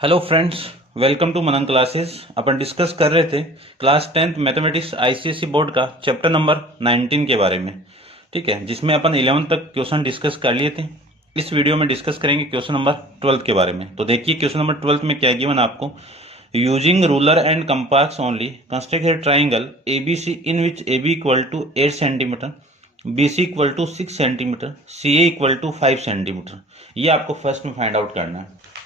Hello friends, welcome to Manan classes. अपन discuss कर रहे थे class 10th mathematics ICSE board का चैप्टर नंबर 19 के बारे में। ठीक है, जिसमें अपन 11 तक क्वेश्चन डिस्कस कर लिए थे। इस वीडियो में डिस्कस करेंगे क्वेश्चन नंबर 12 के बारे में। तो देखिए क्वेश्चन नंबर 12 में क्या गिवन आपको। Using ruler and compass only construct a triangle A B C in which A B equal to 8 centimetre, B C equal to 6 centimetre, C A equal to 5 centimetre. ये आपको first में find out करना है।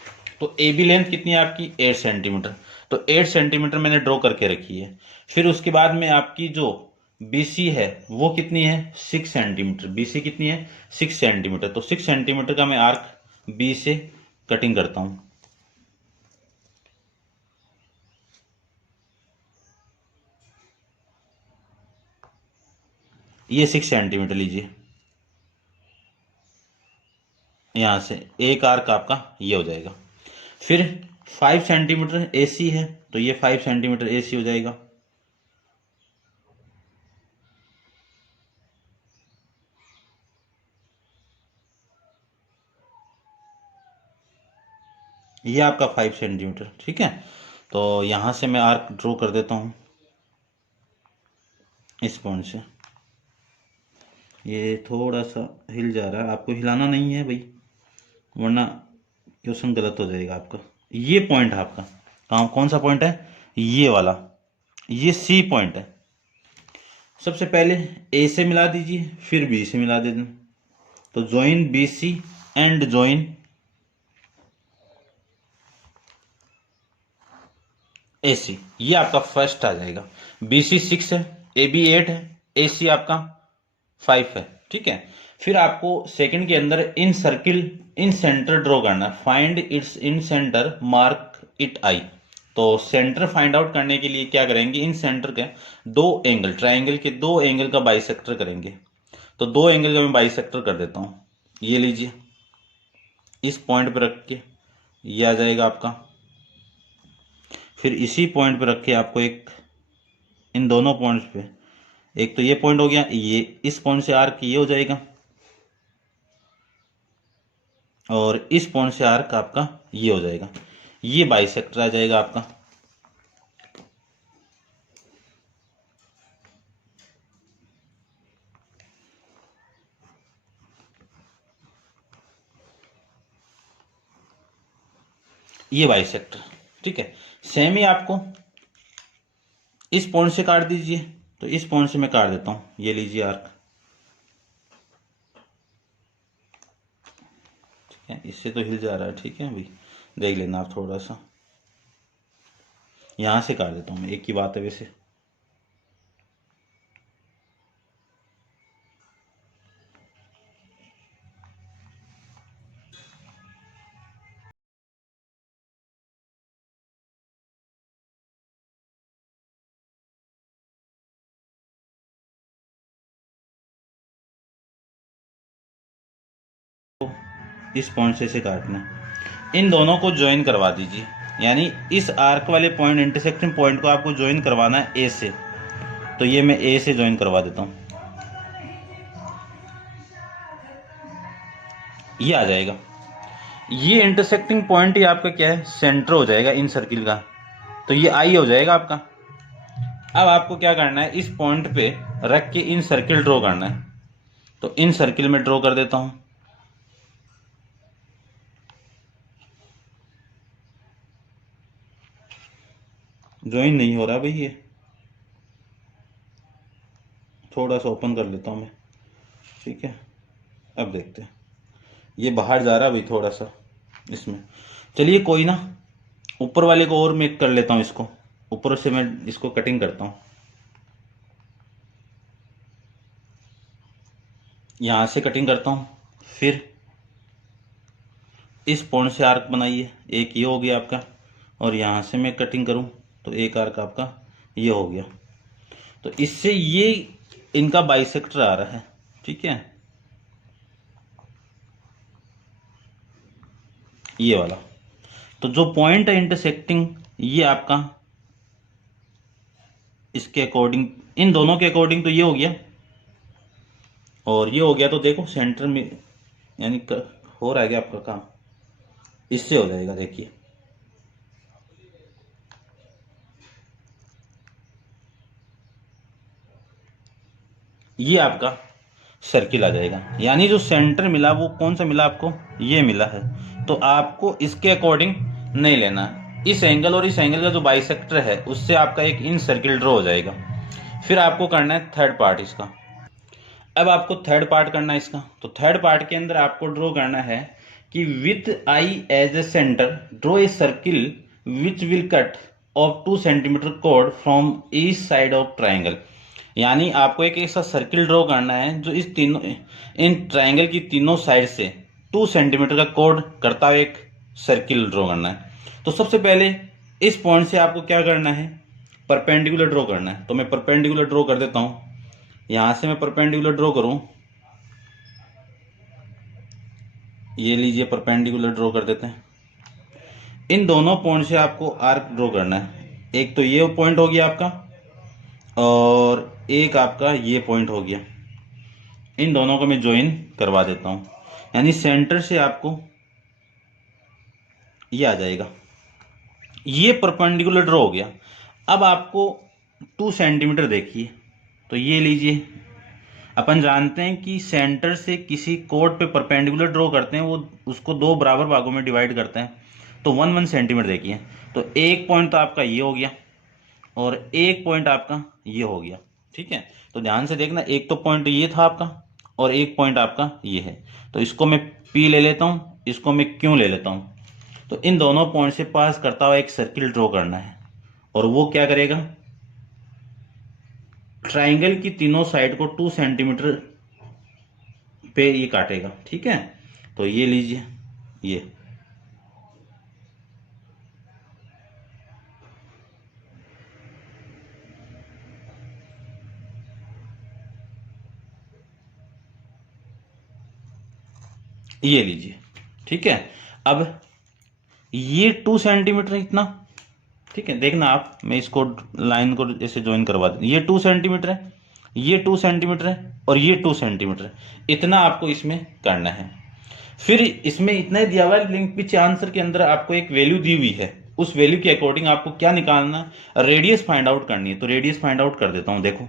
तो A B length कितनी है आपकी 8 centimetre. तो 8 सेंटीमीटर मैंने ड्रॉ करके रखी है। फिर उसके बाद में आपकी जो बी सी है वो कितनी है 6 सेंटीमीटर। बी सी कितनी है 6 सेंटीमीटर। तो 6 सेंटीमीटर का मैं आर्क बी से कटिंग करता हूं। ये 6 सेंटीमीटर लीजिए, यहां से एक आर्क आपका ये हो जाएगा। फिर 5 सेंटीमीटर ए सी है, तो ये 5 सेंटीमीटर ए सी हो जाएगा। ये आपका 5 सेंटीमीटर। ठीक है, तो यहां से मैं आर्क ड्रॉ कर देता हूं इस पॉइंट से। ये थोड़ा सा हिल जा रहा है, आपको हिलाना नहीं है भाई, वरना क्वेश्चन गलत हो जाएगा आपका। ये पॉइंट है आपका, कहाँ कौन सा पॉइंट है, ये वाला, ये सी पॉइंट है। सबसे पहले ए से मिला दीजिए, फिर बी से मिला देना। तो join B C and join A C, ये आपका फर्स्ट आ जाएगा। बी सी 6 है, ए बी 8 है, ए सी आपका 5 है। ठीक है, फिर आपको सेकंड के अंदर इन सर्किल इन सेंटर ड्रॉ करना है। Find it's in centre mark it I. तो सेंटर फाइंड आउट करने के लिए क्या करेंगे, इन सेंटर के दो एंगल, ट्राइंगल के दो एंगल का बाइसेक्टर करेंगे। तो दो एंगल का मैं बाइसेक्टर कर देता हूं। ये लीजिए, इस पॉइंट पे रख के ये आ जाएगा आपका। फिर इसी पॉइंट पे रख के आपको एक, इन दोनों पॉइंट्स पे, एक तो ये पॉइंट हो गया, ये इस पॉइंट से आर्क ये हो जाएगा, और इस पॉइंट से आर्क आपका ये हो जाएगा। ये बाइसेक्टर आ जाएगा आपका। ये बाइसेक्टर। ठीक है, सेम ही आपको इस पॉइंट से काट दीजिए। तो इस पॉइंट से मैं काट देता हूं, ये लीजिए आर्क। ठीक है, इससे तो हिल जा रहा है। ठीक है भाई, देख लेना आप थोड़ा सा। यहां से काट देता हूं मैं, एक ही बात है वैसे। इस पॉइंट से काटना है। इन दोनों को ज्वाइन करवा दीजिए, यानी इस आर्क वाले पॉइंट, इंटरसेक्टिंग पॉइंट को आपको ज्वाइन करवाना है ए से। तो ये मैं ए से ज्वाइन करवा देता हूं, ये आ जाएगा। ये इंटरसेक्टिंग पॉइंट ही आपका क्या है, सेंटर हो जाएगा इन सर्किल का। तो ये आई हो जाएगा आपका। अब आपको क्या करना है, इस पॉइंट पे रख के इन सर्किल ड्रॉ करना है। तो इन सर्किल में ड्रॉ कर देता हूं। ज्वाइन नहीं हो रहा भाई, ये थोड़ा सा ओपन कर लेता हूं मैं। ठीक है, अब देखते हैं, ये बाहर जा रहा है भाई थोड़ा सा इसमें। चलिए कोई ना, ऊपर वाले को और मैं कर लेता हूं इसको, ऊपर से मैं इसको कटिंग करता हूं। यहां से कटिंग करता हूं, फिर इस पॉइंट से आर्क बनाइए, एक ये हो गया आपका। और यहां से मैं कटिंग करूं तो एक आर्क आपका ये हो गया। तो इससे ये इनका बाइसेक्टर आ रहा है। ठीक है, ये वाला। तो जो पॉइंट है इंटरसेक्टिंग, ये आपका इसके अकॉर्डिंग, इन दोनों के अकॉर्डिंग तो ये हो गया, और ये हो गया। तो देखो सेंटर में, यानी हो रहा है क्या आपका काम, इससे हो जाएगा। देखिए ये आपका सर्किल आ जाएगा। यानी जो सेंटर मिला वो कौन सा मिला आपको, ये मिला है। तो आपको इसके अकॉर्डिंग नहीं लेना, इस एंगल और इस एंगल का जो बाइसेक्टर है उससे आपका एक इन सर्किल ड्रॉ हो जाएगा। फिर आपको करना है थर्ड पार्ट इसका। अब आपको थर्ड पार्ट करना है इसका। तो थर्ड पार्ट के अंदर आपको ड्रॉ करना है कि with I as a centre draw a circle which will cut off 2 centimetre कोड from each side of triangle. यानी आपको एक ऐसा सर्किल ड्रॉ करना है जो इस तीनों इन ट्राइंगल की तीनों साइड से 2 सेंटीमीटर का कोड करता हुआ एक सर्किल ड्रॉ करना है। तो सबसे पहले इस पॉइंट से आपको क्या करना है, परपेंडिकुलर ड्रॉ करना है। तो मैं परपेंडिकुलर ड्रॉ कर देता हूं। यहां से मैं परपेंडिकुलर ड्रॉ करूं, ये लीजिए परपेंडिकुलर ड्रॉ कर देते हैं। इन दोनों पॉइंट से आपको आर्क ड्रॉ करना है। एक तो ये पॉइंट हो गया आपका और एक आपका ये पॉइंट हो गया। इन दोनों को मैं ज्वाइन करवा देता हूं। यानी सेंटर से आपको ये आ जाएगा, ये परपेंडिकुलर ड्रॉ हो गया। अब आपको 2 सेंटीमीटर देखिए, तो ये लीजिए। अपन जानते हैं कि सेंटर से किसी कोड पे परपेंडिकुलर ड्रॉ करते हैं, वो उसको 2 बराबर भागों में डिवाइड करते हैं। तो 1 सेंटीमीटर देखिए। तो एक पॉइंट तो आपका ये हो गया और एक पॉइंट आपका ये हो गया। ठीक है, तो ध्यान से देखना, एक तो पॉइंट ये था आपका और एक पॉइंट आपका ये है। तो इसको मैं P ले लेता हूँ, इसको मैं Q ले लेता हूँ। तो इन दोनों पॉइंट से पास करता हुआ एक सर्किल ड्रॉ करना है और वो क्या करेगा, ट्राइंगल की तीनों साइड को 2 सेंटीमीटर पे ये काटेगा। ठीक है, तो ये लीजिए, ये लीजिए। ठीक है, अब ये 2 सेंटीमीटर इतना, ठीक है, देखना आप, मैं इसको लाइन को ऐसे ज्वाइन करवा दूं। ये 2 सेंटीमीटर है, ये 2 सेंटीमीटर है और ये 2 सेंटीमीटर है। इतना आपको इसमें करना है। फिर इसमें इतना ही दिया हुआ है, लिंक पीछे आंसर के अंदर आपको एक वैल्यू दी हुई है। उस वैल्यू के अकॉर्डिंग आपको क्या निकालना, रेडियस फाइंड आउट करनी है। तो रेडियस फाइंड आउट कर देता हूं। देखो,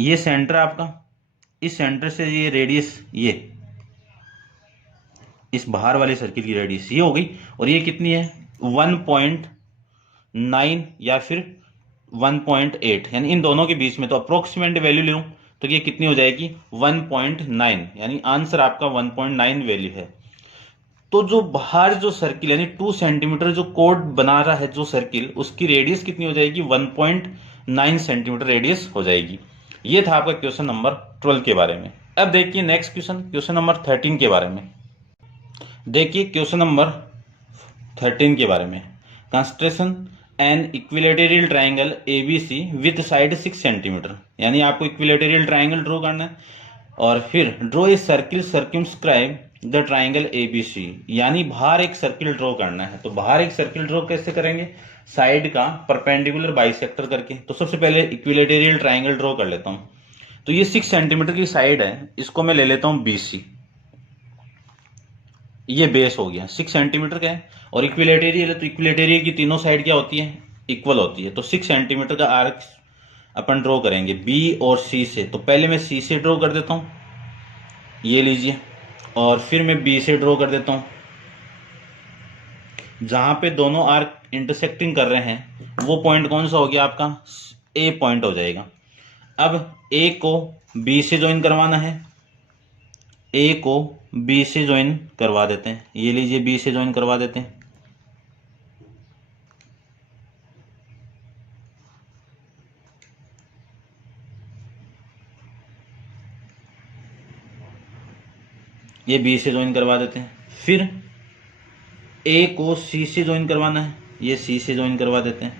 ये सेंटर आपका, इस सेंटर से ये रेडियस, ये इस बाहर वाले सर्किल की रेडियस ये हो गई। और ये कितनी है, 1.9 या फिर 1.8, यानी इन दोनों के बीच में। तो अप्रोक्सीमेट वैल्यू लूं तो ये कितनी हो जाएगी, 1.9, यानी आंसर आपका 1.9 वैल्यू है। तो जो बाहर जो सर्किल यानी 2 सेंटीमीटर जो कोड बना रहा है जो सर्किल, उसकी रेडियस कितनी हो जाएगी, 1.9 सेंटीमीटर रेडियस हो जाएगी। ये था आपका क्वेश्चन नंबर 12 के बारे में। अब देखिए नेक्स्ट क्वेश्चन, क्वेश्चन नंबर 13 के बारे में। देखिए क्वेश्चन नंबर 13 के बारे में, construction an equilateral triangle ABC with side 6 centimetre. यानी आपको इक्विलेटरल ट्राइंगल ड्रॉ करना है और फिर draw a circle circumscribe the triangle ABC. यानी बाहर एक सर्किल ड्रॉ करना है। तो बाहर एक सर्किल ड्रॉ कैसे करेंगे, साइड का परपेंडिकुलर बाइसेक्टर करके। तो सबसे पहले इक्विलेटरल ट्राइंगल ड्रॉ कर लेता हूं। तो ये 6 सेंटीमीटर की साइड है, इसको मैं ले लेता हूं BC। ये बेस हो गया, 6 सेंटीमीटर का है और इक्विलेटरियल है। तो इक्विलेटरियल की तीनों साइड क्या होती है, इक्वल होती है। तो 6 सेंटीमीटर का आर्क अपन ड्रॉ करेंगे B और C से। तो पहले मैं C से ड्रॉ कर देता हूं, ये लीजिए, और फिर मैं B से ड्रॉ कर देता हूं। जहां पे दोनों आर्क इंटरसेक्टिंग कर रहे हैं वो पॉइंट कौन सा हो गया आपका, A पॉइंट हो जाएगा। अब A को B से ज्वाइन करवाना है, A को B से ज्वाइन करवा देते हैं। ये लीजिए, B से ज्वाइन करवा देते हैं। ये B से ज्वाइन करवा देते हैं। फिर A को C से ज्वाइन करवाना है, ये C से ज्वाइन करवा देते हैं।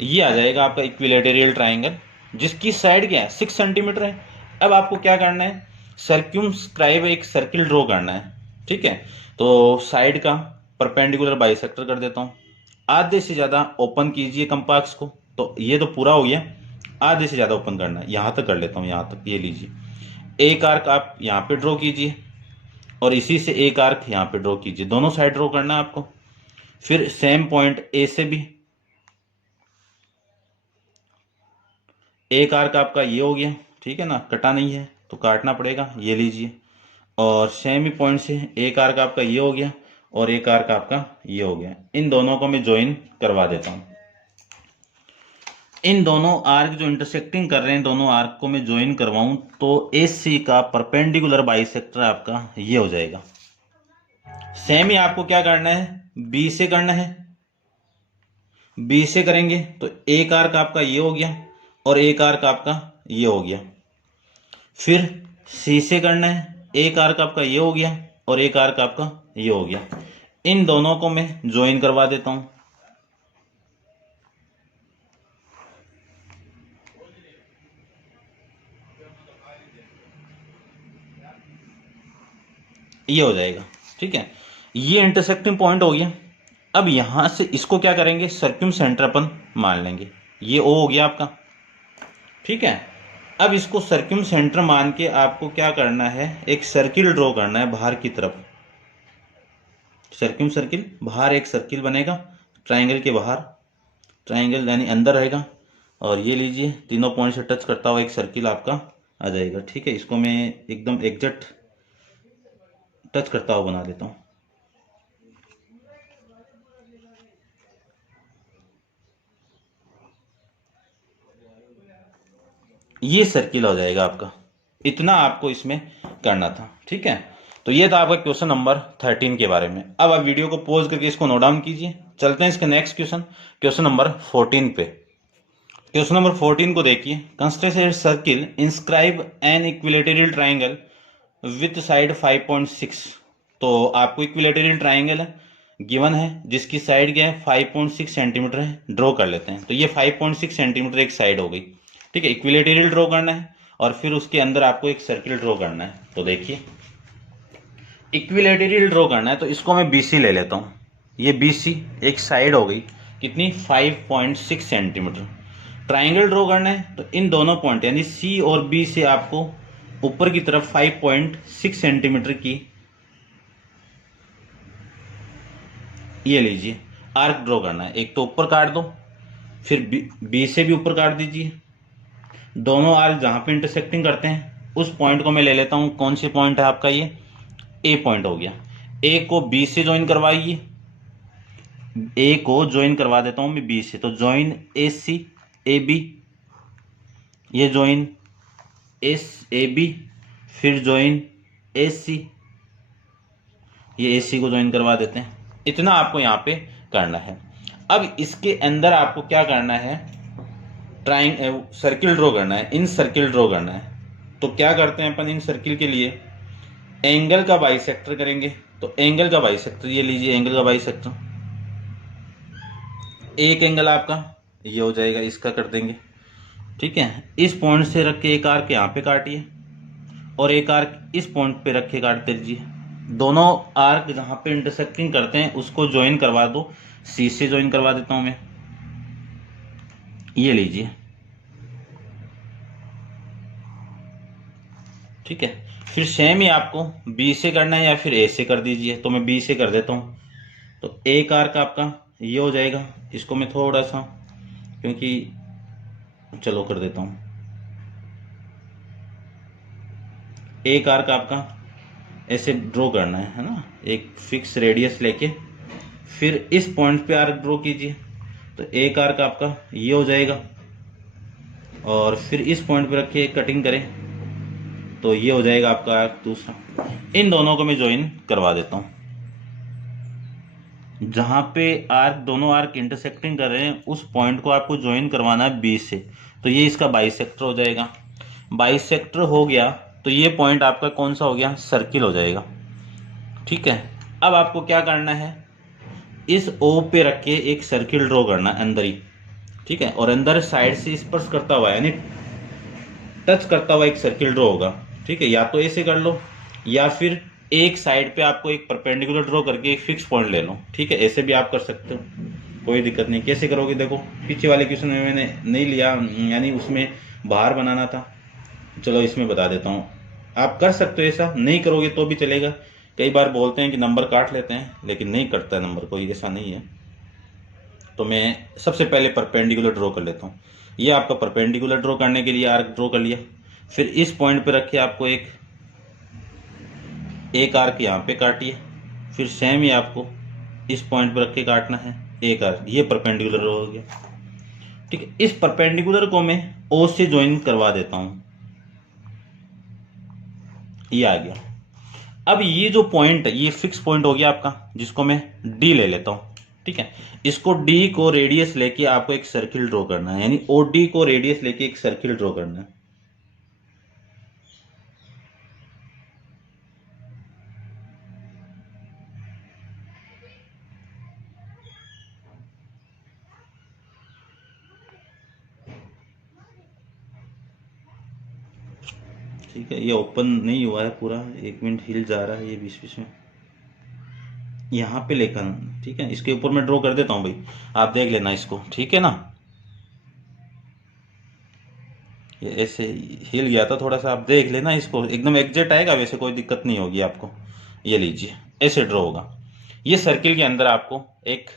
ये आ जाएगा आपका इक्विलेटरल ट्राइंगल, जिसकी साइड क्या है, 6 सेंटीमीटर है। अब आपको क्या करना है, सर्क्यूमस्क्राइब एक सर्किल ड्रॉ करना है। ठीक है, तो साइड का परपेंडिकुलर बाइसेक्टर कर देता हूं। आधे से ज्यादा ओपन कीजिए कंपास को। तो ये तो पूरा हो गया, आधे से ज्यादा ओपन करना है। यहां तक कर लेता हूं, यहां तक। ये लीजिए, एक आर्क आप यहां पे ड्रॉ कीजिए और इसी से एक आर्क यहां पे ड्रॉ कीजिए। दोनों साइड ड्रॉ करना है आपको। फिर सेम पॉइंट A से भी एक आर्क आपका ये हो गया, ठीक है ना, कटा नहीं है तो काटना पड़ेगा, ये लीजिए। और सेम ही पॉइंट से एक आर्क आपका ये हो गया और एक आर्क आपका ये हो गया। इन दोनों को मैं ज्वाइन करवा देता हूँ। इन दोनों आर्क जो इंटरसेक्टिंग कर रहे हैं, दोनों आर्क को मैं ज्वाइन करवाऊं तो AC का परपेंडिकुलर बाइसेक्टर आपका ये हो जाएगा। सेम ही आपको क्या करना है, B से करना है। B से करेंगे तो एक आर्क आपका ये हो गया और एक आर्क आपका ये हो गया। फिर C से करना है, एक आर्क आपका ये हो गया और एक आर्क आपका ये हो गया। इन दोनों को मैं ज्वाइन करवा देता हूं। ये हो जाएगा, ठीक है। ये इंटरसेक्टिंग पॉइंट हो गया। अब यहां से इसको क्या करेंगे, सर्क्यूम सेंटर अपन मान लेंगे। ये O हो गया आपका, ठीक है। अब इसको सर्क्यूम सेंटर मान के आपको क्या करना है, एक सर्किल ड्रॉ करना है बाहर की तरफ। सर्किल बाहर एक सर्किल बनेगा, ट्राइंगल के बाहर, ट्राइंगल यानी अंदर रहेगा। और ये लीजिए, तीनों पॉइंट से टच करता हुआ एक सर्किल आपका आ जाएगा, ठीक है। इसको मैं एकदम एग्जैक्ट टच करता हुआ बना देता हूं। ये सर्किल हो जाएगा आपका। इतना आपको इसमें करना था, ठीक है। तो ये था आपका क्वेश्चन नंबर 13 के बारे में। अब आप वीडियो को पॉज करके इसको नोट डाउन कीजिए। चलते हैं इसके नेक्स्ट क्वेश्चन, क्वेश्चन नंबर 14 पे। क्वेश्चन नंबर 14 को देखिए। Construct a circle, inscribe an equilateral triangle with side 5.6। तो आपको इक्विलैटरल ट्राइंगल है गिवन है, जिसकी साइड क्या है 5.6 सेंटीमीटर है। ड्रॉ कर लेते हैं। तो ये 5.6 सेंटीमीटर एक साइड हो गई, ठीक है। इक्विलैटरल ड्रॉ करना है और फिर उसके अंदर आपको एक सर्किल ड्रॉ करना है। तो देखिए, इक्विलैटरल ड्रॉ करना है तो इसको मैं BC ले लेता हूँ। ये BC एक साइड हो गई, कितनी 5.6 सेंटीमीटर। ट्राइंगल ड्रॉ करना है तो इन दोनों पॉइंट यानी C और B से आपको ऊपर की तरफ 5.6 सेंटीमीटर की ये लीजिए आर्क ड्रॉ करना है। एक तो ऊपर काट दो, फिर B से भी ऊपर काट दीजिए। दोनों आर्क जहां पे इंटरसेक्टिंग करते हैं उस पॉइंट को मैं ले लेता हूं। कौन सी पॉइंट है आपका, ये A पॉइंट हो गया। A को B से ज्वाइन करवाइए। A को ज्वाइन करवा देता हूं मैं B से। तो ज्वाइन AC AB, ये ज्वाइन AB, फिर ज्वाइन AC, ये AC को ज्वाइन करवा देते हैं। इतना आपको यहाँ पे करना है। अब इसके अंदर आपको क्या करना है, सर्किल ड्रॉ करना है, इन सर्किल ड्रॉ करना है। तो क्या करते हैं अपन इन सर्किल के लिए, एंगल का बाइसेक्टर करेंगे। तो एंगल का बाइसेक्टर ये लीजिए, एंगल का बाइसेक्टर। एक एंगल आपका ये हो जाएगा, इसका कर देंगे, ठीक है। इस पॉइंट से रख के एक आर्क यहाँ पे काटिए और एक आर्क इस पॉइंट पे रख के काट दीजिए। दोनों आर्क जहां पे इंटरसेक्टिंग करते हैं उसको ज्वाइन करवा दो। C से ज्वाइन करवा देता हूं मैं, ये लीजिए, ठीक है। फिर सेम ही आपको B से करना है या फिर A से कर दीजिए। तो मैं B से कर देता हूं। तो एक आर्क आपका ये हो जाएगा। इसको मैं थोड़ा सा, क्योंकि चलो कर देता हूं। एक आर्क आपका ऐसे ड्रॉ करना है ना, एक फिक्स रेडियस लेके फिर इस पॉइंट पे आर्क ड्रॉ कीजिए। तो एक आर्क आपका ये हो जाएगा और फिर इस पॉइंट पे रखिए, कटिंग करें तो ये हो जाएगा आपका आर्क दूसरा। इन दोनों को मैं ज्वाइन करवा देता हूं। जहां पे आर्क, दोनों आर्क इंटरसेक्टिंग कर रहे हैं उस पॉइंट को आपको ज्वाइन करवाना है B से। तो ये इसका बाइसेक्टर हो जाएगा। बाइसेक्टर हो गया तो ये पॉइंट आपका कौन सा हो गया, सर्किल हो जाएगा, ठीक है। अब आपको क्या करना है, इस O पे रख के एक सर्किल ड्रॉ करना है अंदर ही, ठीक है। और अंदर साइड से स्पर्श करता हुआ यानी टच करता हुआ एक सर्किल ड्रॉ होगा, ठीक है। या तो ऐसे कर लो या फिर एक साइड पे आपको एक परपेंडिकुलर ड्रॉ करके एक फिक्स पॉइंट ले लो, ठीक है। ऐसे भी आप कर सकते हो, कोई दिक्कत नहीं। कैसे करोगे, देखो पीछे वाले क्वेश्चन में मैंने नहीं लिया, यानी उसमें बाहर बनाना था। चलो इसमें बता देता हूँ, आप कर सकते हो। ऐसा नहीं करोगे तो भी चलेगा। कई बार बोलते हैं कि नंबर काट लेते हैं, लेकिन नहीं कटता है नंबर, कोई ऐसा नहीं है। तो मैं सबसे पहले परपेंडिकुलर ड्रॉ कर लेता हूँ। ये आपका परपेंडिकुलर ड्रॉ करने के लिए आर्क ड्रॉ कर लिया। फिर इस पॉइंट पे रख के आपको एक आर्क यहाँ पे काटिए। फिर सेम ही आपको इस पॉइंट पे रख के काटना है एक आर्क। ये परपेंडिकुलर ड्रॉ हो गया। ठीक है, इस परपेंडिकुलर को मैं ओ से ज्वाइन करवा देता हूं। ये आ गया। अब ये जो पॉइंट है ये फिक्स पॉइंट हो गया आपका, जिसको मैं डी ले लेता हूं। ठीक है, इसको डी को रेडियस लेके आपको एक सर्किल ड्रॉ करना है, यानी ओ डी को रेडियस लेके एक सर्किल ड्रॉ करना है। ठीक है, ये ओपन नहीं हुआ है पूरा, 1 मिनट हिल जा रहा है ये बीच बीच में, यहाँ पे लेकर आना। ठीक है, इसके ऊपर मैं ड्रॉ कर देता हूँ भाई, आप देख लेना इसको। ठीक है ना, ये ऐसे हिल गया था थोड़ा सा, आप देख लेना इसको, एकदम एग्जैक्ट आएगा, वैसे कोई दिक्कत नहीं होगी आपको। ये लीजिए, ऐसे ड्रॉ होगा। ये सर्किल के अंदर आपको एक,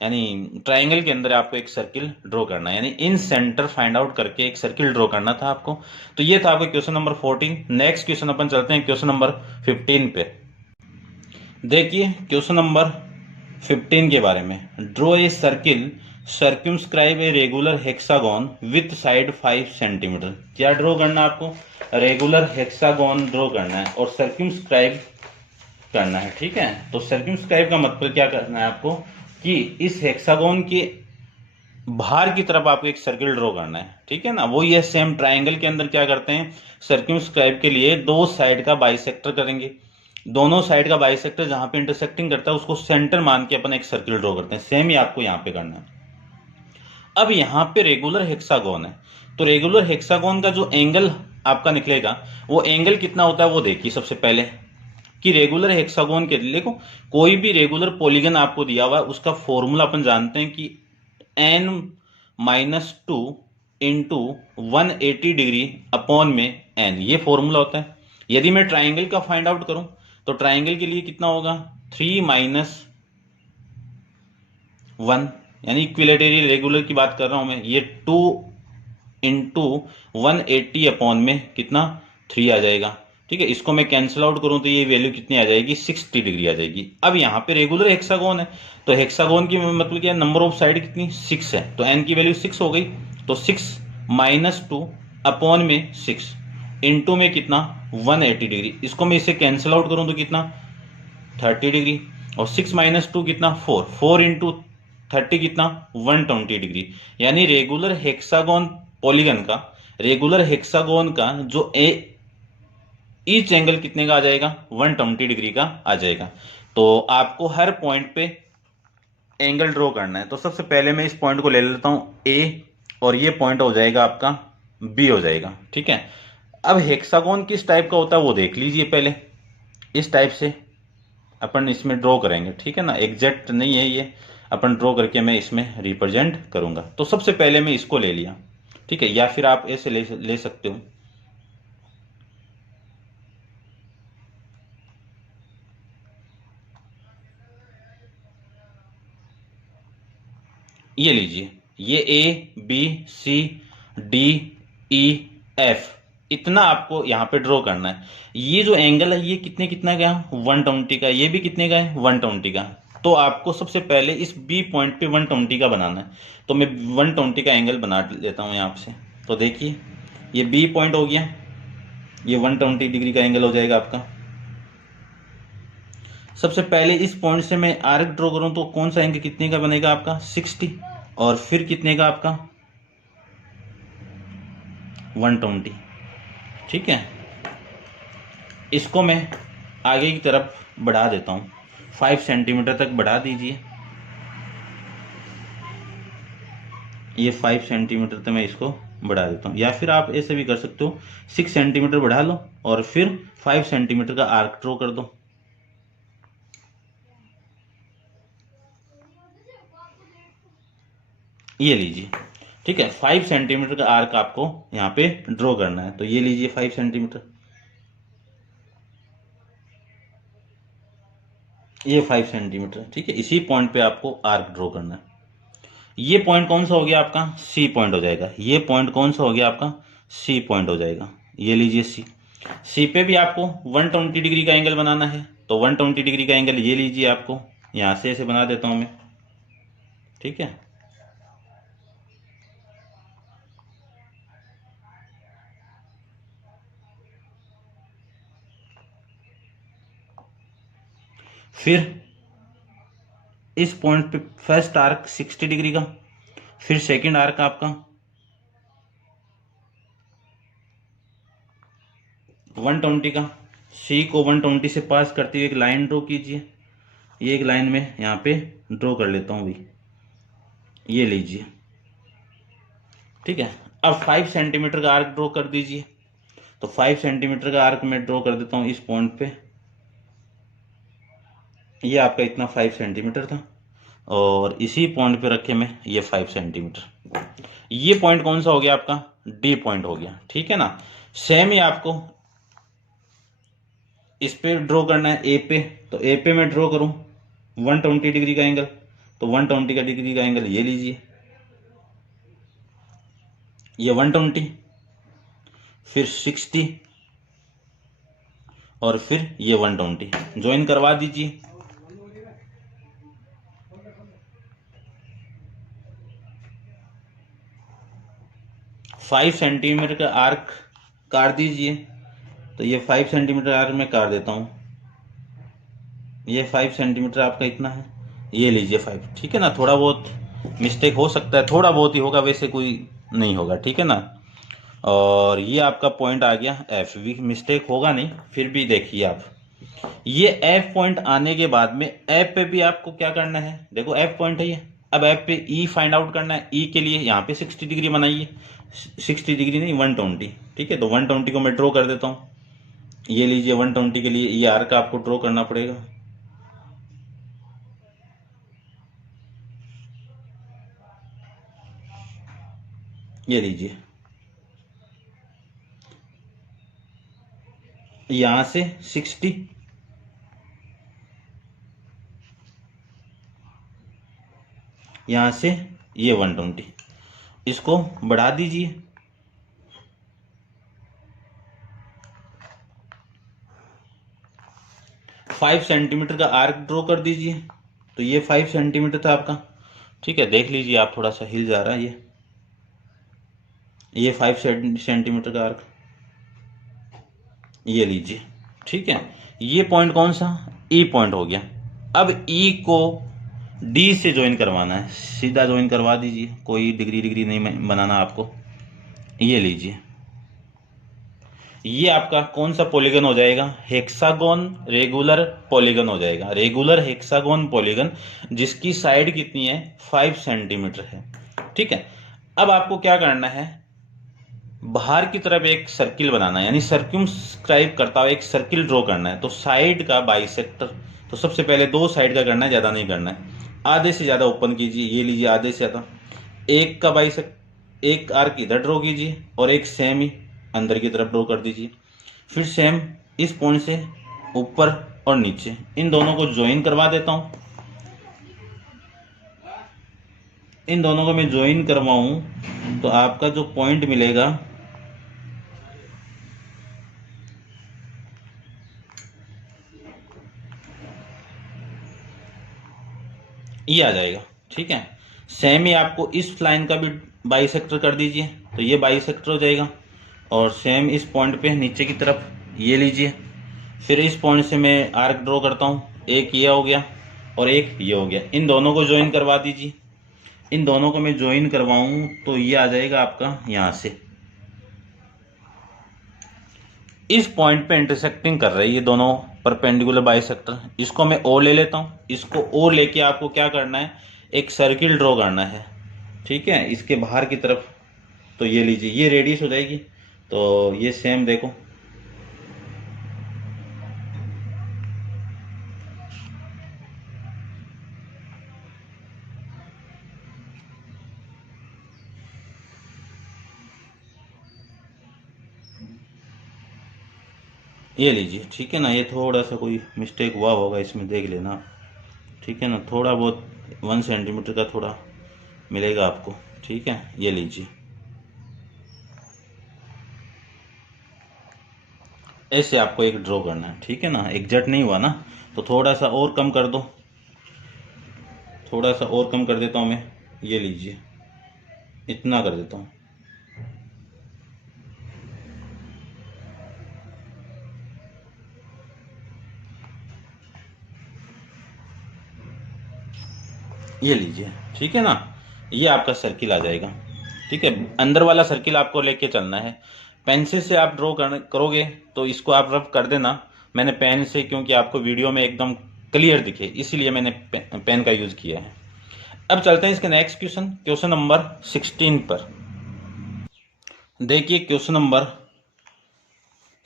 यानी ट्रायंगल के अंदर आपको एक सर्किल ड्रॉ करना है, यानी इन सेंटर फाइंड आउट करके एक सर्किल ड्रॉ करना था आपको। तो ये था आपका क्वेश्चन नंबर 14। नेक्स्ट क्वेश्चन अपन चलते हैं क्वेश्चन नंबर 15 पे। देखिए क्वेश्चन नंबर 15 के बारे में, draw a circle circumscribe a regular hexagon with side 5 centimetre. क्या ड्रॉ करना है आपको? रेगुलर हेक्सागोन ड्रॉ करना है और सर्क्यूमस्क्राइब करना है। ठीक है, तो सर्क्यूमस्क्राइब का मतलब क्या करना है आपको कि इस हेक्सागोन के बाहर की तरफ आपको एक सर्किल ड्रॉ करना है। ठीक है ना, वो ये सेम ट्रायंगल के अंदर क्या करते हैं, सर्क्यूमस्क्राइब के लिए दो साइड का बाइसेक्टर करेंगे। दोनों साइड का बाइसेक्टर जहां पे इंटरसेक्टिंग करता है उसको सेंटर मान के अपन एक सर्किल ड्रॉ करते हैं। सेम ही आपको यहाँ पे करना है। अब यहाँ पे रेगुलर हेक्सागोन है, तो रेगुलर हेक्सागोन का जो एंगल आपका निकलेगा वो एंगल कितना होता है वो देखिए सबसे पहले, कि रेगुलर हेक्सागोन के लिए देखो, कोई भी रेगुलर पॉलीगन आपको दिया हुआ है उसका फॉर्मूला अपन जानते हैं कि n-2 इंटू 180 डिग्री अपॉन में n, ये फॉर्मूला होता है। यदि मैं ट्राइंगल का फाइंड आउट करूं तो ट्राइंगल के लिए कितना होगा, 3 माइनस 1, यानी इक्विलेटरल रेगुलर की बात कर रहा हूं मैं। ये 2 इंटू 180 अपॉन में कितना, 3 आ जाएगा। ठीक है, इसको मैं कैंसिल आउट करूं तो ये वैल्यू कितनी आ जाएगी, 60 डिग्री आ जाएगी। अब यहाँ पे रेगुलर हेक्सागोन है, तो हेक्सागोन की मतलब क्या, नंबर ऑफ साइड कितनी, 6 है, तो n की वैल्यू 6 हो गई। तो 6 माइनस 2 अपॉन में 6 इंटू में कितना, 180 डिग्री। इसको मैं इसे कैंसिल आउट करूं तो कितना, 30 डिग्री। और 6 माइनस 2 कितना, 4 इंटू 30 कितना, 120 डिग्री। यानी रेगुलर हेक्सागोन पॉलीगन का, रेगुलर हेक्सागोन का जो ईच एंगल कितने का आ जाएगा, 120 डिग्री का आ जाएगा। तो आपको हर पॉइंट पे एंगल ड्रॉ करना है। तो सबसे पहले मैं इस पॉइंट को ले लेता हूं ए, और ये पॉइंट हो जाएगा आपका बी हो जाएगा। ठीक है, अब हेक्सागोन किस टाइप का होता है वो देख लीजिए पहले। इस टाइप से अपन इसमें ड्रॉ करेंगे। ठीक है ना, एग्जैक्ट नहीं है ये, अपन ड्रॉ करके मैं इसमें रिप्रेजेंट करूंगा। तो सबसे पहले मैं इसको ले लिया। ठीक है, या फिर आप ऐसे ले सकते हो। ये लीजिए, ये A B C D E F, इतना आपको यहाँ पे ड्रॉ करना है। ये जो एंगल है ये कितने कितना का, 120 का, ये भी कितने का है, 120 का। तो आपको सबसे पहले इस बी पॉइंट पे 120 का बनाना है। तो मैं 120 का एंगल बना लेता हूँ यहाँ से। तो देखिए ये बी पॉइंट हो गया, ये 120 डिग्री का एंगल हो जाएगा आपका। सबसे पहले इस पॉइंट से मैं आर्क ड्रॉ करूं तो कौन सा एंगल कितने का बनेगा आपका, 60, और फिर कितने का आपका, 120। ठीक है, इसको मैं आगे की तरफ बढ़ा देता हूं, 5 सेंटीमीटर तक बढ़ा दीजिए। ये 5 सेंटीमीटर तक मैं इसको बढ़ा देता हूं, या फिर आप ऐसे भी कर सकते हो, 6 सेंटीमीटर बढ़ा लो और फिर 5 सेंटीमीटर का आर्क ड्रॉ कर दो। ये लीजिए। ठीक है, 5 सेंटीमीटर का आर्क आपको यहाँ पे ड्रॉ करना है। तो ये लीजिए 5 सेंटीमीटर, ये 5 सेंटीमीटर। ठीक है, इसी पॉइंट पे आपको आर्क ड्रॉ करना है। ये पॉइंट कौन सा हो गया आपका, सी पॉइंट हो जाएगा। ये पॉइंट कौन सा हो गया आपका, सी पॉइंट हो जाएगा। ये लीजिए सी। सी पे भी आपको 120 डिग्री का एंगल बनाना है, तो 120 डिग्री का एंगल ये लीजिए, आपको यहाँ से ऐसे बना देता हूँ मैं, ठीक है। फिर इस पॉइंट पे फर्स्ट आर्क 60 डिग्री का, फिर सेकंड आर्क आपका 120 का। सी को 120 से पास करते हुए एक लाइन ड्रॉ कीजिए। ये एक लाइन में यहाँ पे ड्रॉ कर लेता हूँ भाई, ये लीजिए, ठीक है। अब 5 सेंटीमीटर का आर्क ड्रॉ कर दीजिए। तो 5 सेंटीमीटर का आर्क मैं ड्रॉ कर देता हूँ इस पॉइंट पे। ये आपका इतना 5 सेंटीमीटर था, और इसी पॉइंट पे रखे मैं ये 5 सेंटीमीटर। ये पॉइंट कौन सा हो गया आपका, डी पॉइंट हो गया, ठीक है ना। सेम ही आपको इस पे ड्रॉ करना है ए पे। तो ए पे मैं ड्रॉ करूं 120 डिग्री का एंगल, तो 120 का डिग्री का एंगल ये लीजिए, ये 120, फिर 60, और फिर ये 120 ज्वाइन करवा दीजिए। फाइव सेंटीमीटर का आर्क काट दीजिए। तो ये 5 सेंटीमीटर आर्क मैं काट देता हूँ। ये 5 सेंटीमीटर आपका इतना है, ये लीजिए 5, ठीक है ना। थोड़ा बहुत मिस्टेक हो सकता है, थोड़ा बहुत ही होगा, वैसे कोई नहीं होगा, ठीक है ना। और ये आपका पॉइंट आ गया एफ, भी मिस्टेक होगा नहीं, फिर भी देखिए आप, ये एफ पॉइंट आने के बाद में एफ पे भी आपको क्या करना है, देखो एफ पॉइंट है ये। अब एफ पे ई फाइंड आउट करना है। ई के लिए यहाँ पे 60 डिग्री बनाइए, 60 डिग्री नहीं 120, ठीक है। तो 120 को मैं ड्रॉ कर देता हूँ। ये लीजिए 120 के लिए ये आर्क आपको ड्रॉ करना पड़ेगा। ये लीजिए, यहां से 60, यहां से ये 120, इसको बढ़ा दीजिए। फाइव सेंटीमीटर का आर्क ड्रॉ कर दीजिए। तो ये 5 सेंटीमीटर था आपका, ठीक है। देख लीजिए आप, थोड़ा सा हिल जा रहा है ये 5 सेंटीमीटर का आर्क, ये लीजिए, ठीक है। ये पॉइंट कौन सा, ई पॉइंट हो गया। अब ई को डी से ज्वाइन करवाना है, सीधा ज्वाइन करवा दीजिए, कोई डिग्री डिग्री नहीं बनाना आपको। ये लीजिए, ये आपका कौन सा पॉलीगन हो जाएगा, हेक्सागोन रेगुलर पॉलीगन हो जाएगा। रेगुलर हेक्सागोन पॉलीगन जिसकी साइड कितनी है, 5 सेंटीमीटर है, ठीक है। अब आपको क्या करना है, बाहर की तरफ एक सर्किल बनाना है, यानी सर्क्यूमस्क्राइब करता हुआ एक सर्किल ड्रॉ करना है। तो साइड का बाइसेक्टर, तो सबसे पहले 2 साइड का करना है, ज़्यादा नहीं करना है। आधे से ज़्यादा ओपन कीजिए, ये लीजिए आधे से ज़्यादा। एक का एक आर्क इधर ड्रॉ कीजिए, और एक सेम ही अंदर की तरफ ड्रॉ कर दीजिए। फिर सेम इस पॉइंट से ऊपर और नीचे, इन दोनों को ज्वाइन करवा देता हूँ। इन दोनों को मैं ज्वाइन करवाऊँ तो आपका जो पॉइंट मिलेगा, ये आ जाएगा, ठीक है। सेम ही आपको इस लाइन का भी बाइसेक्टर कर दीजिए, तो ये बाइसेक्टर हो जाएगा। और सेम इस पॉइंट पे नीचे की तरफ ये लीजिए। फिर इस पॉइंट से मैं आर्क ड्रॉ करता हूँ, एक ये हो गया और एक ये हो गया। इन दोनों को ज्वाइन करवा दीजिए। इन दोनों को मैं ज्वाइन करवाऊँ तो ये आ जाएगा आपका यहाँ से, इस पॉइंट पे इंटरसेक्टिंग कर रही है दोनों परपेंडिकुलर बाइसेक्टर। इसको मैं ओ ले लेता हूँ। इसको ओ लेके आपको क्या करना है, एक सर्किल ड्रॉ करना है, ठीक है, इसके बाहर की तरफ। तो ये लीजिए, ये रेडियस हो जाएगी। तो ये सेम देखो, ये लीजिए, ठीक है ना। ये थोड़ा सा कोई मिस्टेक हुआ होगा इसमें, देख लेना, ठीक है ना। थोड़ा बहुत 1 सेंटीमीटर का थोड़ा मिलेगा आपको। ठीक है, ये लीजिए, ऐसे आपको एक ड्रॉ करना है। ठीक है ना, एग्जैक्ट नहीं हुआ ना, तो थोड़ा सा और कम कर दो, थोड़ा सा और कम कर देता हूँ मैं। ये लीजिए, इतना कर देता हूँ। ये लीजिए, ठीक है ना, ये आपका सर्किल आ जाएगा। ठीक है, अंदर वाला सर्किल आपको लेके चलना है। पेंसिल से आप ड्रॉ करोगे तो इसको आप रफ कर देना। मैंने पेन से, क्योंकि आपको वीडियो में एकदम क्लियर दिखे, इसीलिए मैंने पेन का यूज़ किया है। अब चलते हैं इसके नेक्स्ट क्वेश्चन, क्वेश्चन नंबर 16 पर। देखिए क्वेश्चन नंबर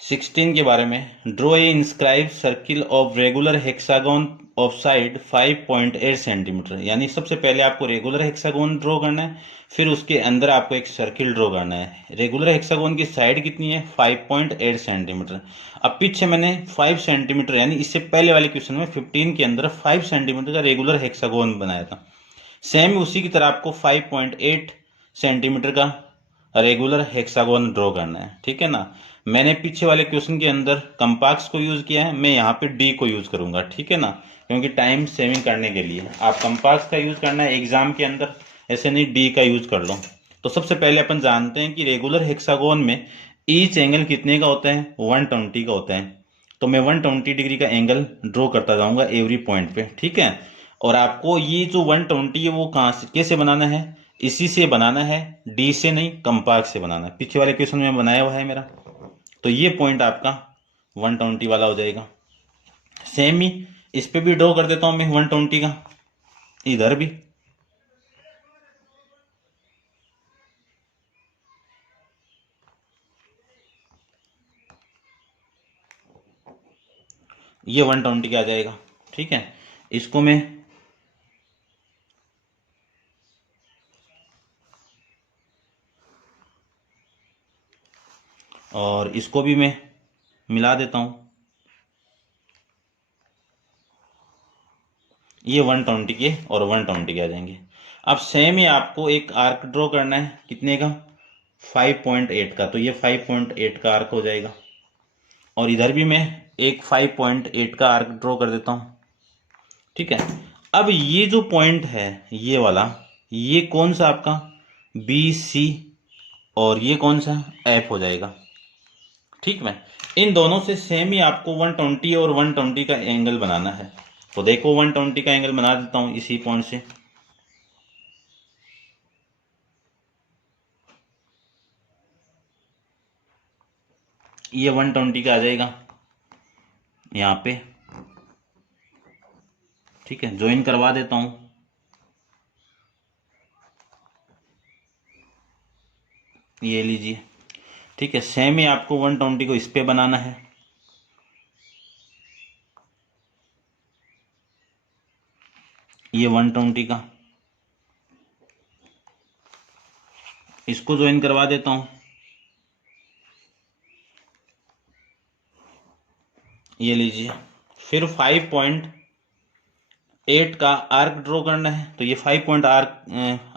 16 के बारे में, draw A inscribe circle of regular hexagon of side 5.8 centimetre. यानी सबसे पहले आपको रेगुलर हेक्सागोन ड्रॉ करना है, फिर उसके अंदर आपको एक सर्किल ड्रॉ करना है। रेगुलर हेक्सागोन की साइड कितनी है? 5.8 सेंटीमीटर। अब पीछे मैंने 5 सेंटीमीटर, यानी इससे पहले वाले क्वेश्चन में 15 के अंदर 5 सेंटीमीटर का रेगुलर हेक्सागोन बनाया था। सेम उसी की तरह आपको 5.8 सेंटीमीटर का रेगुलर हेक्सागोन ड्रॉ करना है। ठीक है ना, मैंने पीछे वाले क्वेश्चन के अंदर कंपास को यूज किया है, मैं यहाँ पे डी को यूज करूंगा। ठीक है ना, क्योंकि टाइम सेविंग करने के लिए आप कंपास का यूज करना है एग्जाम के अंदर, ऐसे नहीं डी का यूज कर लो। तो सबसे पहले अपन जानते हैं कि रेगुलर हेक्सागोन में ईच एंगल कितने का होता है? 120 का होता है। तो मैं 120 डिग्री का एंगल ड्रॉ करता जाऊंगा एवरी पॉइंट पे। ठीक है, और आपको ये जो 120 है वो कहाँ से कैसे बनाना है? इसी से बनाना है, डी से नहीं, कंपास से बनाना है। पीछे वाले क्वेश्चन में बनाया हुआ है मेरा। तो ये पॉइंट आपका 120 वाला हो जाएगा। सेम ही इस पे भी ड्रॉ कर देता हूं मैं 120 का, इधर भी। ये 120 का आ जाएगा। ठीक है, इसको मैं और इसको भी मैं मिला देता हूं। ये 120 के और 120 के आ जाएंगे। अब सेम ही आपको एक आर्क ड्रॉ करना है, कितने का? 5.8 का। तो ये 5.8 का आर्क हो जाएगा, और इधर भी मैं एक 5.8 का आर्क ड्रॉ कर देता हूं। ठीक है, अब ये जो पॉइंट है ये वाला, ये कौन सा आपका? बी सी, और ये कौन सा? एफ हो जाएगा। ठीक है, इन दोनों से सेम ही आपको 120 और 120 का एंगल बनाना है। तो देखो 120 का एंगल बना देता हूं इसी पॉइंट से। ये 120 का आ जाएगा यहाँ पे। ठीक है, ज्वाइन करवा देता हूं। ये लीजिए। ठीक है, सेम ही आपको 120 को इस पे बनाना है। ये 120 का, इसको ज्वाइन करवा देता हूं। ये लीजिए, फिर 5.8 का आर्क ड्रॉ करना है। तो ये 5 पॉइंट आर्क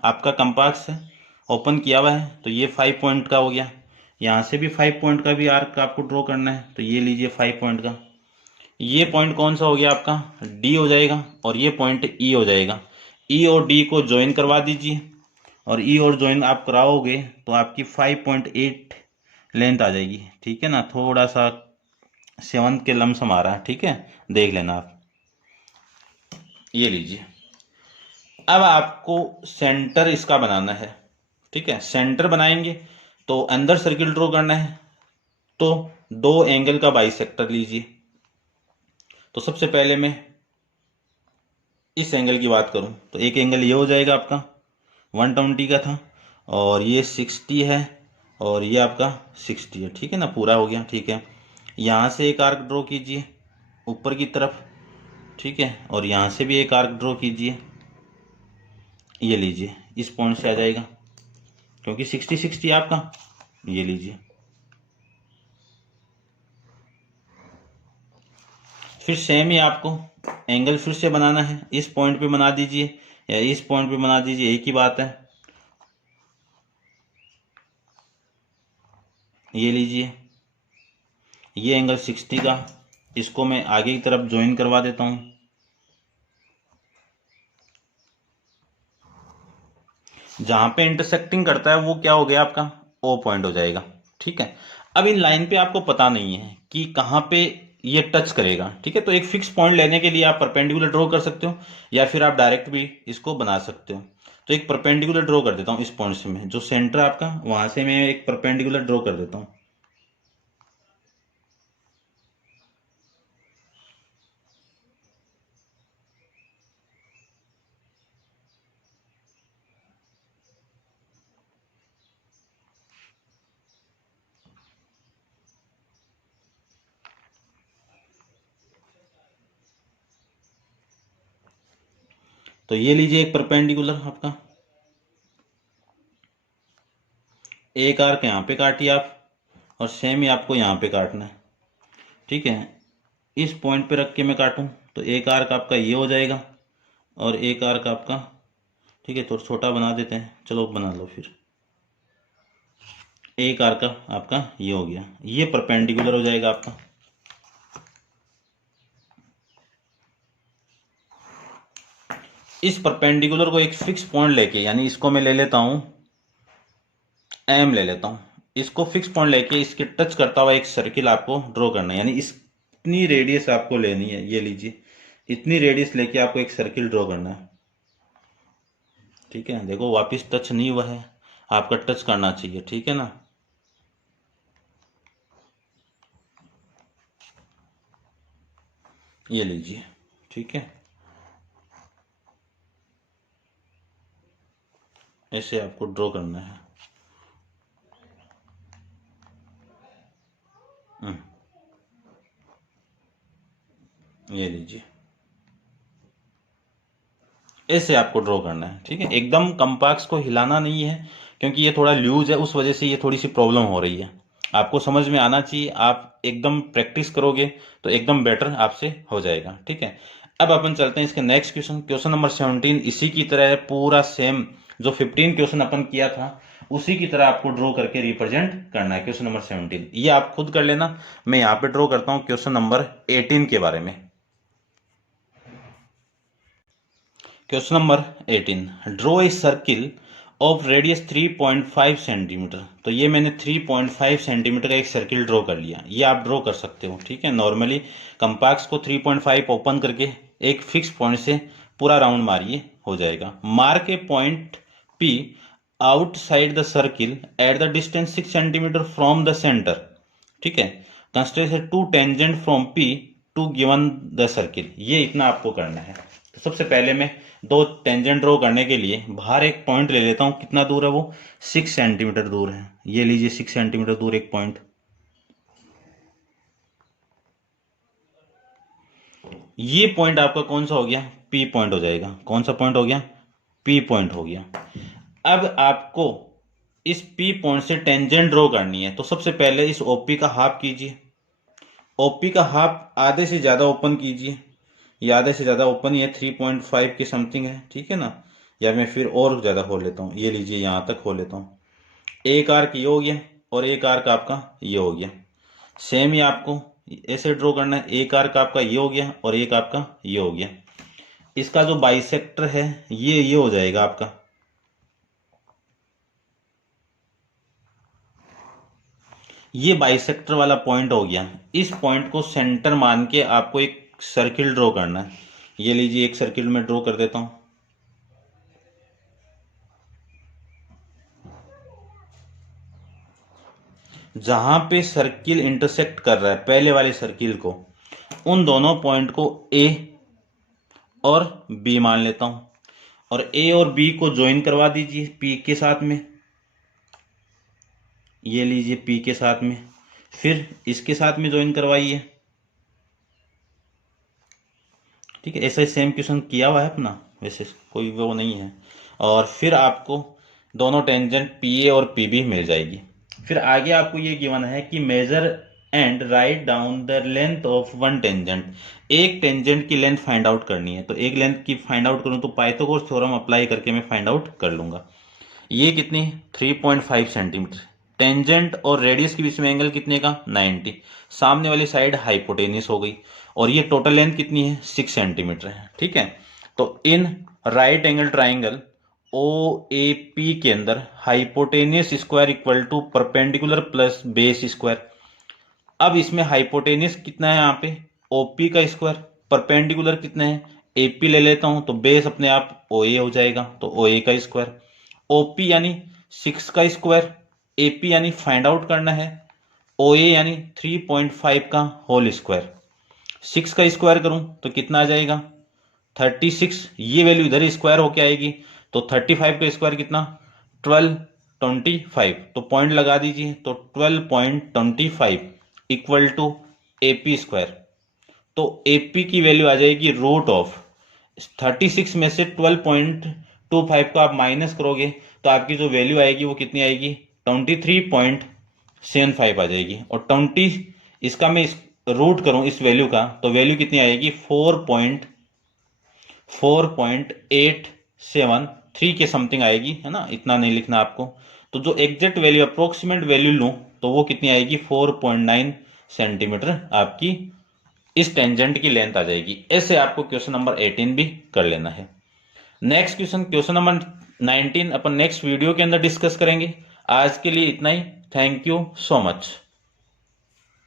आपका कंपास है, ओपन किया हुआ है, तो ये 5 पॉइंट का हो गया। यहाँ से भी 5 पॉइंट का भी आर्क आपको ड्रॉ करना है। तो ये लीजिए 5 पॉइंट का। ये पॉइंट कौन सा हो गया आपका? डी हो जाएगा, और ये पॉइंट ई हो जाएगा। ई और डी को ज्वाइन करवा दीजिए, और ई और ज्वाइन आप कराओगे तो आपकी 5.8 लेंथ आ जाएगी। ठीक है ना, थोड़ा सा 7 के लमसम आ रहा है। ठीक है, देख लेना आप। ये लीजिए, अब आपको सेंटर इसका बनाना है। ठीक है, सेंटर बनाएंगे तो अंदर सर्किल ड्रॉ करना है। तो दो एंगल का बाइसेक्टर लीजिए। तो सबसे पहले मैं इस एंगल की बात करूं तो एक एंगल ये हो जाएगा आपका, 120 का था, और ये 60 है, और ये आपका 60 है। ठीक है ना, पूरा हो गया। ठीक है, यहाँ से एक आर्क ड्रॉ कीजिए ऊपर की तरफ। ठीक है, और यहाँ से भी एक आर्क ड्रॉ कीजिए। ये लीजिए, इस पॉइंट से आ जाएगा, क्योंकि 60-60 आपका। ये लीजिए, फिर सेम ही आपको एंगल फिर से बनाना है, इस पॉइंट पे बना दीजिए। या इस पॉइंट पे बना दीजिए, एक ही बात है। ये लीजिए, ये एंगल 60 का, इसको मैं आगे की तरफ ज्वाइन करवा देता हूँ। जहां पे इंटरसेक्टिंग करता है वो क्या हो गया आपका, ओ पॉइंट हो जाएगा। ठीक है, अब इन लाइन पे आपको पता नहीं है कि कहाँ पे ये टच करेगा। ठीक है, तो एक फिक्स पॉइंट लेने के लिए आप परपेंडिकुलर ड्रॉ कर सकते हो, या फिर आप डायरेक्ट भी इसको बना सकते हो। तो एक परपेंडिकुलर ड्रॉ कर देता हूँ इस पॉइंट से, मैं जो सेंटर आपका वहां से मैं एक परपेंडिकुलर ड्रॉ कर देता हूँ। तो ये लीजिए एक परपेंडिकुलर आपका, एक आर्क यहाँ पे काटिए आप, और सेम ही आपको यहाँ पे काटना है। ठीक है, इस पॉइंट पे रख के मैं काटूं तो एक आर्क आपका ये हो जाएगा, और एक आर्क आपका, ठीक है थोड़ा छोटा बना देते हैं, चलो बना लो फिर। एक आर्क आपका ये हो गया, ये परपेंडिकुलर हो जाएगा आपका। इस परपेंडिकुलर को एक फिक्स पॉइंट लेके, यानी इसको मैं ले लेता हूं एम ले लेता हूं, इसको फिक्स पॉइंट लेके इसके टच करता हुआ एक सर्किल आपको ड्रॉ करना है, यानी इतनी रेडियस आपको लेनी है। ये लीजिए, इतनी रेडियस लेके आपको एक सर्किल ड्रॉ करना है। ठीक है, देखो वापस टच नहीं हुआ है, आपका टच करना चाहिए। ठीक है ना, ये लीजिए। ठीक है, ऐसे आपको ड्रॉ करना है। ये लीजिए, ऐसे आपको ड्रॉ करना है। ठीक है, एकदम कंपास को हिलाना नहीं है, क्योंकि ये थोड़ा लूज है, उस वजह से ये थोड़ी सी प्रॉब्लम हो रही है। आपको समझ में आना चाहिए, आप एकदम प्रैक्टिस करोगे तो एकदम बेटर आपसे हो जाएगा। ठीक है, अब अपन चलते हैं इसके नेक्स्ट क्वेश्चन, क्वेश्चन नंबर 17। इसी की तरह है, पूरा सेम जो 15 क्वेश्चन अपन किया था उसी की तरह आपको ड्रॉ करके रिप्रेजेंट करना है। क्वेश्चन नंबर 17 ये आप खुद कर लेना, मैं यहाँ पे ड्रॉ करता हूँ क्वेश्चन नंबर 18 के बारे में। Question number 18, draw a circle of radius 3.5 centimetre. तो ये मैंने 3.5 सेंटीमीटर का एक सर्किल ड्रॉ कर लिया, ये आप ड्रॉ कर सकते हो। ठीक है, नॉर्मली कंपास को 3.5 ओपन करके एक फिक्स पॉइंट से पूरा राउंड मारिए, हो जाएगा। Mark a point P outside the circle at the distance 6 centimetre from the centre. ठीक है, construct two tangent from P to given the circle. ये इतना आपको करना है। तो सबसे पहले मैं दो टेंजेंट ड्रॉ करने के लिए बाहर एक पॉइंट ले लेता हूं। कितना दूर है वो, 6 सेंटीमीटर दूर है। ये लीजिए 6 सेंटीमीटर दूर एक पॉइंट। ये पॉइंट आपका कौन सा हो गया, पी पॉइंट हो जाएगा। कौन सा पॉइंट हो गया, पी पॉइंट हो गया। अब आपको इस पी पॉइंट से टेंजेंट ड्रॉ करनी है, तो सबसे पहले इस ओपी का हाफ कीजिए। ओपी का हाफ आधे से ज्यादा ओपन कीजिए, ये आधे से ज्यादा ओपन ही है, 3.5 के समथिंग है। ठीक है ना, या मैं फिर और ज्यादा खोल लेता हूँ, ये लीजिए यहाँ तक खोल लेता हूँ। एक आर्क ये हो गया, और एक आर्क आपका ये हो गया। सेम ही आपको ऐसे ड्रॉ करना है, एक आर्क आपका ये हो गया और एक आपका ये हो गया। इसका जो बाइसेक्टर है ये हो जाएगा आपका। ये बाइसेक्टर वाला पॉइंट हो गया। इस पॉइंट को सेंटर मान के आपको एक सर्किल ड्रॉ करना है। ये लीजिए एक सर्किल में ड्रॉ कर देता हूं। जहां पे सर्किल इंटरसेक्ट कर रहा है पहले वाले सर्किल को, उन दोनों पॉइंट को ए और बी मान लेता हूं, और ए और बी को ज्वाइन करवा दीजिए पी के साथ में। ये लीजिए पी के साथ में, फिर इसके साथ में ज्वाइन करवाइए। ठीक है, ऐसा ही सेम क्वेश्चन किया हुआ है अपना, वैसे कोई वो नहीं है। और फिर आपको दोनों टेंजेंट पी ए और पी बी मिल जाएगी। फिर आगे आपको ये गिवन है कि measure and write down the length of one tangent. एक टेंजेंट की लेंथ फाइंड आउट करनी है, तो एक लेंथ की फाइंड आउट करूं तो पाइथागोरस थ्योरम अप्लाई करके मैं फाइंड आउट कर लूंगा। ये कितनी 3.5 सेंटीमीटर। टेंजेंट और रेडियस के बीच में एंगल कितने का 90। सामने वाली साइड हाइपोटेनियस हो गई और ये टोटल लेंथ कितनी है 6 सेंटीमीटर है। ठीक है, तो in right angle triangle O A P के अंदर hypotenuse square equal to perpendicular plus base square. अब इसमें हाइपोटेनियस कितना है यहाँ पे ओपी का स्क्वायर, परपेंडिकुलर कितने हैं एपी ले लेता हूं तो बेस अपने आप ओए हो जाएगा, तो ओए का स्क्वायर। ओपी यानी 6 का स्क्वायर, एपी यानी फाइंड आउट करना है, ओए यानी 3.5 का होल स्क्वायर। 6 का स्क्वायर करूं तो कितना आ जाएगा 36। ये वैल्यू इधर स्क्वायर होके आएगी तो 35 का स्क्वायर कितना 1225, तो पॉइंट लगा दीजिए, तो 12.25 इक्वल टू एपी स्क्वायर। तो एपी की वैल्यू आ जाएगी रूट ऑफ 36 में से 12.25 को आप माइनस करोगे तो आपकी जो वैल्यू आएगी वो कितनी आएगी 23.75 आ जाएगी। और 20 इसका मैं रूट करूं इस वैल्यू का तो वैल्यू कितनी आएगी 4.873 के समथिंग आएगी, है ना, इतना नहीं लिखना आपको। तो जो एग्जैक्ट वैल्यू अप्रोक्सीमेट वैल्यू लूं तो वो कितनी आएगी 4.9 सेंटीमीटर आपकी इस टेंजेंट की लेंथ आ जाएगी। ऐसे आपको क्वेश्चन नंबर 18 भी कर लेना है। नेक्स्ट क्वेश्चन नंबर 19 अपन नेक्स्ट वीडियो के अंदर डिस्कस करेंगे। आज के लिए इतना ही। Thank you so much.